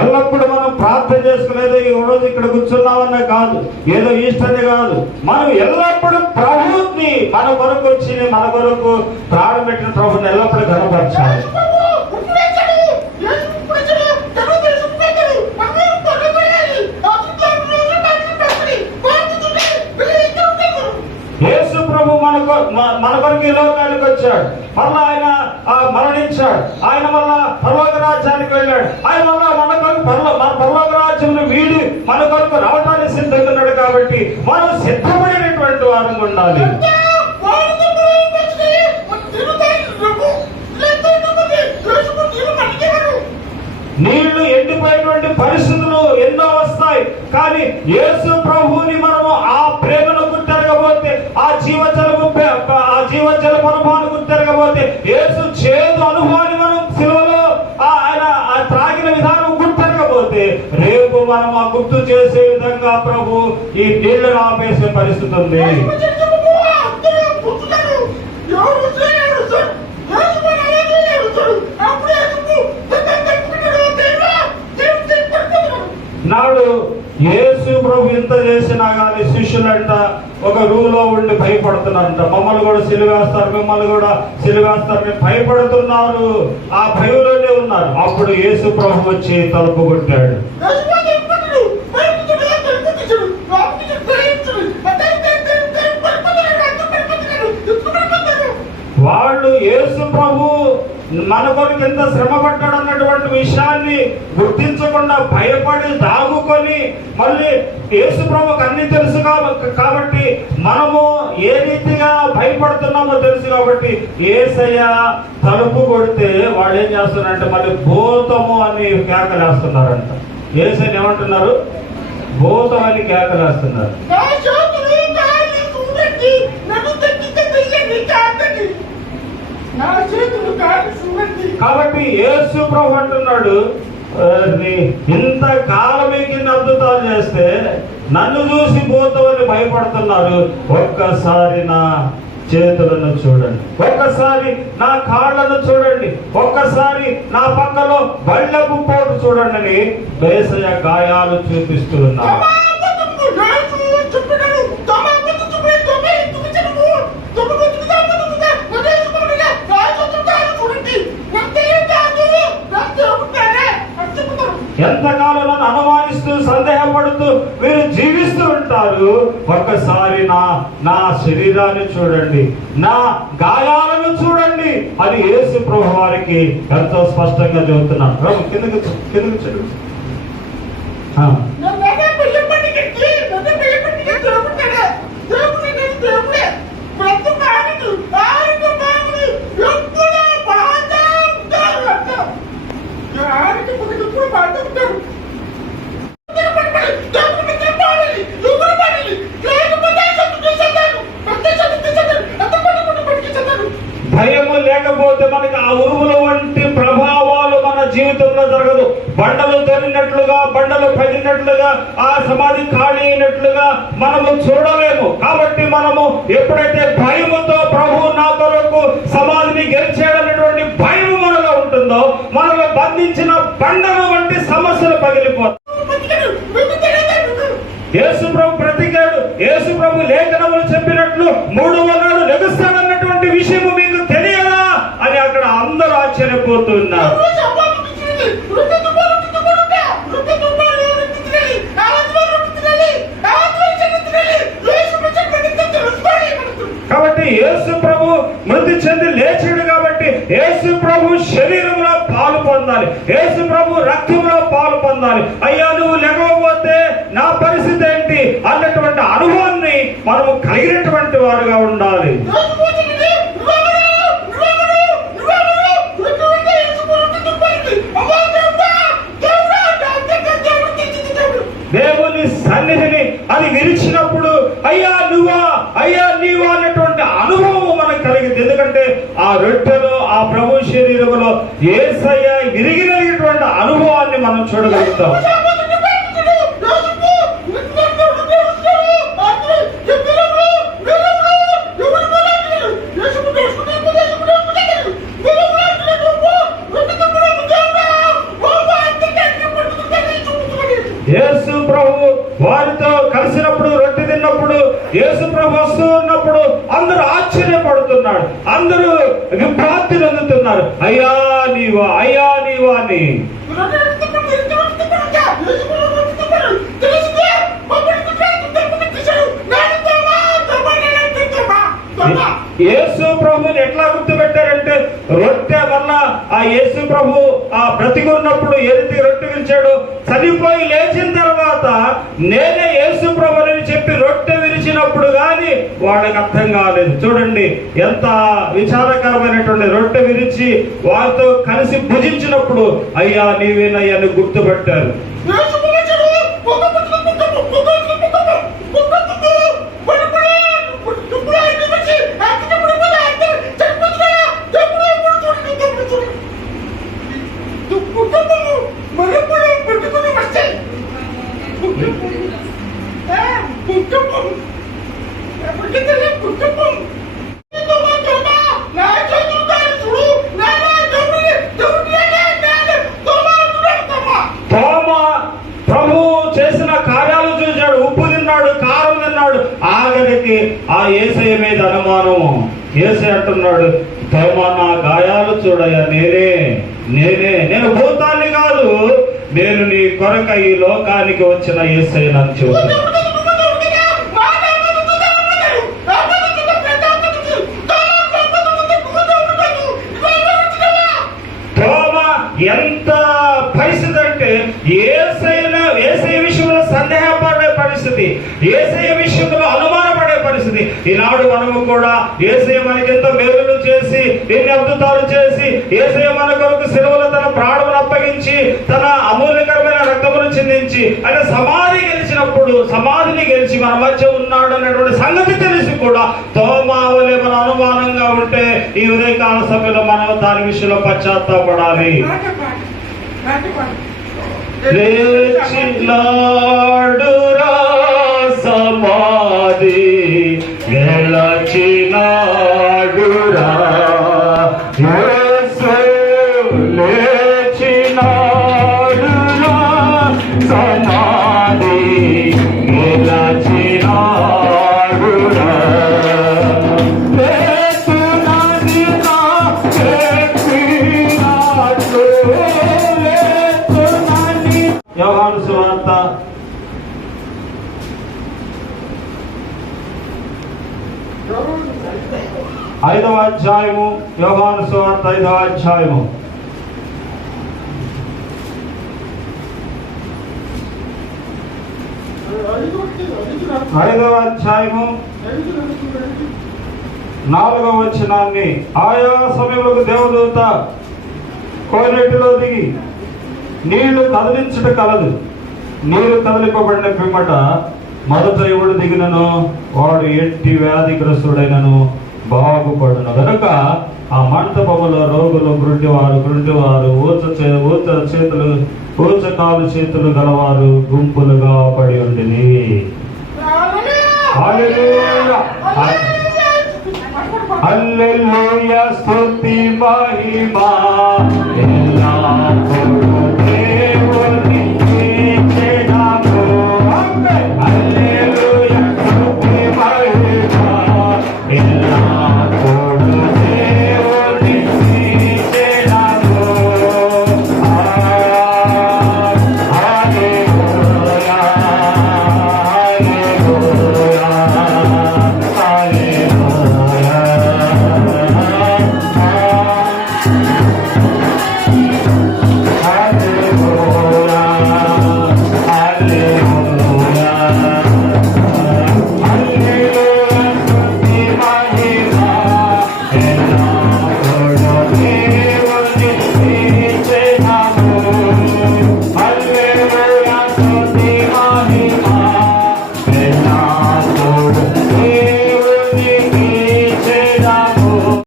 ఎల్లప్పుడు మనం ప్రార్థన చేసుకునేది ఈ రోజు ఇక్కడ కూర్చున్నామనే కాదు. ఏదో ఈస్టర్ని కాదు. మనం ఎల్లప్పుడు ప్రభుత్ని మన కొరకు వచ్చి మన కొరకు ప్రాణం పెట్టిన ప్రభుని ఎల్లప్పుడూ కనపరచాలి యేసు ప్రభు మన కొ- మ- మన కొరకు ఈ లోకానికి వచ్చాడు. మళ్ళా ఆయన ఆ, మరణించాడు. ఆయన వల్ల పర్లోక రాజ్యానికి వెళ్ళాడు. ఆయన వల్ల మన కొరకు పర్లో మన పర్లోక రాజ్యం వీడి మన కొరకు రావటానికి సిద్ధంగా కాబట్టి మనం సిద్ధపడినటువంటి వారంగా ఉండాలి. నీళ్ళు ఎండిపోయినటువంటి పరిస్థితులు ఎన్నో వస్తాయి. కానీ యేసు ప్రభువుని మనము ఆ ప్రేమను గుర్తెరగబోతే ఆ జీవచలం జీవజల ఆ తిరగబోతే ఏసు యేసు చేదు అనుభవాన్ని మనం సిలువలో ఆ- ఆయన ఆ త్రాగిన విధానం గుర్తెరగబోతే రేపు మనం ఆ గుర్తు చేసే విధంగా ప్రభు ఈ నీళ్ళను ఆపేసే పరిస్థితి ఉంది. నాడు యేసు ప్రభు ఇంత చేసినా కానీ శిష్యులంట ఒక రూలో ఉండి భయపడుతున్నారంట. మమ్మల్ని కూడా సిలువేస్తారు మిమ్మల్ని కూడా సిలువేస్తారు. మేము భయపడుతున్నారు. ఆ భయంలోనే ఉన్నారు. అప్పుడు యేసు ప్రభు వచ్చి తలుపు కొట్టాడు. వాళ్ళు యేసు ప్రభు మన కొరకు ఎంత శ్రమ పడ్డాడు అన్నటువంటి విషయాన్ని గుర్తించకుండా భయపడి దాగుకొని మళ్ళీ యేసు ప్రభుకు అన్ని తెలుసు కాబ- కాబట్టి మనము ఏ రీతిగా భయపడుతున్నామో తెలుసు కాబట్టి ఏసయ్య తలుపు కొడితే వాళ్ళు ఏం చేస్తున్నారంటే మళ్ళీ భూతము అని కేకలేస్తున్నారంట. ఏసయ్య ఏమంటున్నారు? భూతం అని కేకలేస్తున్నారు. నా చేతులు కాబట్టి యేసు ప్రభు అంటున్నాడు "ఆ, నీ- ఇంత కాలం కింద అద్భుతాలు చేస్తే నన్ను చూసి పోతామని భయపడుతున్నారు. ఒక్కసారి నా చేతులను చూడండి. ఒక్కసారి నా కాళ్ళను చూడండి. ఒక్కసారి నా పక్కలో బళ్ళపు పోటు చూడండి అని బేసయ గాయాలు చూపిస్తూ ఉన్నారు. ఎంతకాలం నన్ను అనుమానిస్తూ సందేహపడుతూ మీరు జీవిస్తూ ఉంటారు. ఒక్కసారి నా నా శరీరాన్ని చూడండి. నా గాయాలను చూడండి అని యేసు ప్రభు వారికి ఎంతో స్పష్టంగా చెబుతున్నాను. ప్రభు కిందకి కిందకు కిందకి చూడు అయినట్లుగా ఆ సమాధి ఖాళీ అయినట్లుగా మనము చూడలేము. కాబట్టి మనము ఎప్పుడైతే భయముతో ప్రభు నా కొరకు సమాధిని గెలిచాడన్నటువంటి భయం మనలో ఉంటుందో మనలో బంధించిన బండలు వంటి సమస్యలు పగిలిపోతాయి. యేసు ప్రభు ప్రతిగాడు యేసు ప్రభు లేఖనములు చెప్పినట్లు మూడు వనాలు లెగుస్తాడన్నటువంటి విషయము మీకు తెలియదా అని అక్కడ అందరూ ఆశ్చర్యపోతున్నారు యేసు ప్రభు మృతి చెంది లేచాడు కాబట్టి యేసు ప్రభు శరీరంలో పాలు పొందాలి. యేసు ప్రభు రక్తంలో పాలు పొందాలి. అయ్యా నువ్వు లేకపోతే నా పరిస్థితి ఏంటి? అన్నటువంటి అనుభవాన్ని మనము కలిగినటువంటి వారుగా ఉండాలి. దేవుని సన్నిధిని అది విరిచి చూడగలుగుతాం యేసు ప్రభు వారితో కలిసినప్పుడు రొట్టె తిన్నప్పుడు యేసు ప్రభు వస్తూ ఉన్నప్పుడు అందరూ ఆశ్చర్యపడుతున్నాడు అందరూ విభ్రాంతి చెందుతున్నారు. అయ్యా నీవా అయ్యా నీవా అని. యేసు ప్రభుని ఎట్లా గుర్తుపెట్టారంటే రొట్టె వల్ల ఆ యేసు ప్రభు ఆ బ్రతికున్నప్పుడు ఎరితి రొట్టె విరిచాడు చనిపోయి లేచిన తర్వాత నేనే యేసు ప్రభుని చెప్పి రొట్టె విరిచినప్పుడు గాని వాళ్ళకి అర్థం కాలేదు. చూడండి ఎంత విచారకరమైనటువంటి రొట్టె విరిచి వారితో కలిసి భుజించినప్పుడు అయ్యా నీవేనయ్యని గుర్తుపెట్టారు. ఆ ఏసయ మీద అనుమానము ఏసై అంటున్నాడు తోమ నా గాయాలు చూడయ్యా నేనే నేనే నేను భూతాన్ని కాదు నేను నీ కొరక ఈ లోకానికి వచ్చిన ఏసై నన్ను చెబుతున్నాను. ఎంత పరిస్థితి అంటే ఏసైనా ఏసై విషయంలో సందేహపడే పరిస్థితి. ఏసై విషయంలో అనుమానం పరిస్థితి ఈనాడు మనము కూడా ఏసుయ్య మనకి ఎంతో మేలులు చేసి ఎన్ని అద్భుతాలు చేసి ఏసే మన కొరకు సెలవులు తన ప్రాణమును అప్పగించి తన అమూల్యకరమైన రక్తమును చిందించి ఆయన సమాధి గెలిచినప్పుడు సమాధిని గెలిచి మన మధ్య ఉన్నాడు అనేటువంటి సంగతి తెలిసి కూడా తోమావలే మన అనుమానంగా ఉంటే ఈ ఉదయకాల సమయంలో మనం దాని విషయంలో పశ్చాత్తాపడాలి. లేచినాడురా సమా లేచునాడి యోహాను సువార్త. ఐదవ అధ్యాయము యోహాను సువార్త ఐదవ అధ్యాయము. ఐదవ అధ్యాయము నాలుగవ వచనాన్ని. ఆయా సమయంలో దేవదూత కోనేటిలో దిగి నీళ్ళు కదిలించుట కలదు. నీళ్ళు కదిలిపబడిన పిమ్మట మొదట ఎవడు దిగినను? వాడు ఎట్టి వ్యాధిగ్రస్తుడైనను బాగుపడును. కనుక ఆ మంటపములో రోగులు గురుటివారు గురుటివారు ఊచ చే ఊచ చేతులు ఊచ కాలు చేతులు గలవారు గుంపులుగా పడి ఉండిని హల్లెలూయా. స్తుతి మహిమా!